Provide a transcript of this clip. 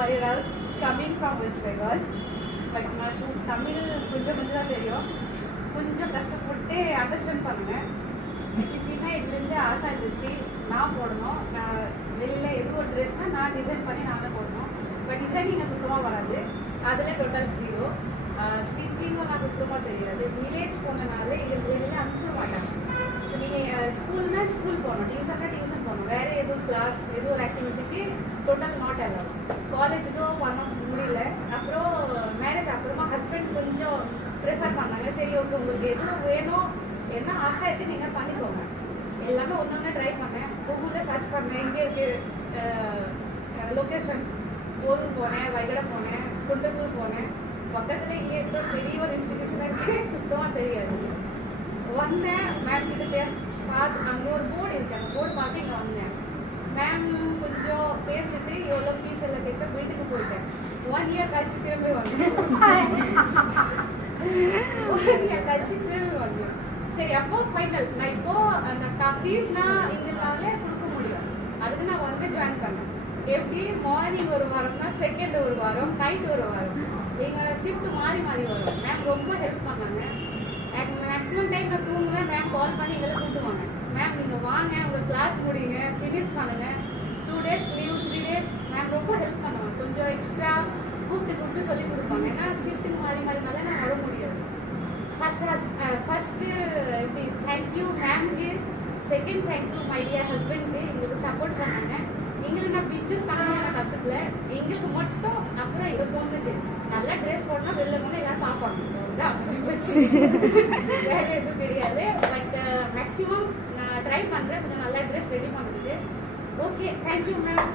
coming from West Bengal, but నాకు తమిళ్ కొంచెం தான் தெரியும். கொஞ்சம் கஷ்டப்பட்டு அண்டர்ஸ்டாண்ட் பண்ணுவேன். சின்ன இதுலேருந்து ஆசை இருந்துச்சு, நான் போடணும். நான் வெளியில் எது ஒரு ட்ரெஸ்னால் நான் டிசைன் பண்ணி நான் தான் போடணும். பட் டிசைனிங் சுத்தமாக வராது, அதில் டோட்டல் 0. ஸ்டிச்சிங்கும் நான் சுத்தமாக தெரியாது. வில்லேஜ் போனனால இது வெளியில் அனுப்பிச்சிட மாட்டாங்க. நீங்கள் ஸ்கூல்னா ஸ்கூல் போகணும், டியூஷன்னா டியூஷன் போகணும். வேறு எதுவும் கிளாஸ் எதுவும் ஒரு ஆக்டிவிட்டிக்கு டோட்டல் நாட் அலவுட். காலேஜுக்கும் பண்ண முடியல. அப்புறம் மேரேஜ் அப்புறமா ஹஸ்பண்ட் கொஞ்சம் ப்ரிஃபர் பண்ணாங்க. சரி ஓகே, உங்களுக்கு எதுவும் வேணும், என்ன ஆசை இருக்குது நீங்கள் பண்ணிக்கோங்க. எல்லாமே ஒன்று ஒன்று ட்ரை பண்ணேன். கூகுளில் சர்ச் பண்ணேன், இங்கே இருக்குது லொக்கேஷன். போரூர் போனேன், வைகடை போனேன், குண்டத்தூர் போனேன். பக்கத்தில் இங்கே இருக்க பெரிய ஒரு இன்ஸ்டிடியூஷன் இருக்குது, சுத்தமாக தெரியாது. வந்தேன், மேம் கிட்ட பார்த்து அங்கே ஒரு போர்டு இருக்கு, அந்த போர்டு பார்த்து இங்கே வந்தேன். மேம் கொஞ்சம் பேசிட்டு எவ்வளோ ஃபீஸ் எல்லாம் கேட்க வீட்டுக்கு போயிட்டேன். 1 இயர் கழிச்சு திரும்பி வந்தேன். 1 இயர் கழிச்சு திரும்பி வந்தேன். சரி அப்போ ஃபைனல் நான் இப்போ அந்த ஃபீஸ்னா எங்களாலே கொடுக்க முடியும். அதுக்கு நான் வந்து ஜாயின் பண்ணேன். எப்படி மார்னிங் ஒரு வாரம்னா செகண்ட் ஒரு வாரம், நைட் ஒரு வாரம், எங்களோட ஷிஃப்ட் மாறி மாறி வரும். மேம் ரொம்ப ஹெல்ப் பண்ணாங்க. மேக்ஸிமம் டைம் நான் தூங்குவேன், மேம் கால் பண்ணி எங்களை கூப்பிட்டுவாங்க. மேம் நீங்கள் வாங்க, உங்கள் கிளாஸ் முடியுங்க, ஃபினிஷ் பண்ணுங்கள், 2 days லீவ், 3 days. மேம் ரொம்ப ஹெல்ப் பண்ணுவாங்க. கொஞ்சம் எக்ஸ்ட்ரா கூப்பிட்டு சொல்லி கொடுப்பாங்க. ஏன்னா ஷிஃப்ட்டுக்கு மாறி மாறினால நான் வர முடியாது. ஃபஸ்ட்டு எப்படி தேங்க்யூ மேம்க்கு, செகண்ட் தேங்க்யூ மை டியர் ஹஸ்பண்ட்க்கு. எங்களுக்கு சப்போர்ட் பண்ணாங்க. எங்களுக்கு நான் பிஸ்னஸ் பண்ண நான் கற்றுக்கல, எங்களுக்கு மட்டும். அப்புறம் எங்களுக்கு தோணுது நல்லா ட்ரெஸ் போடணும், வெளில போனால் எல்லாரும் பார்ப்பாங்க, வேற எதுவும் கிடையாது. பட் மேக்ஸிமம் நான் ட்ரை பண்ணுறேன் கொஞ்சம் நல்லா ட்ரெஸ் ரெடி பண்ணுறது. Okay, thank you ma'am.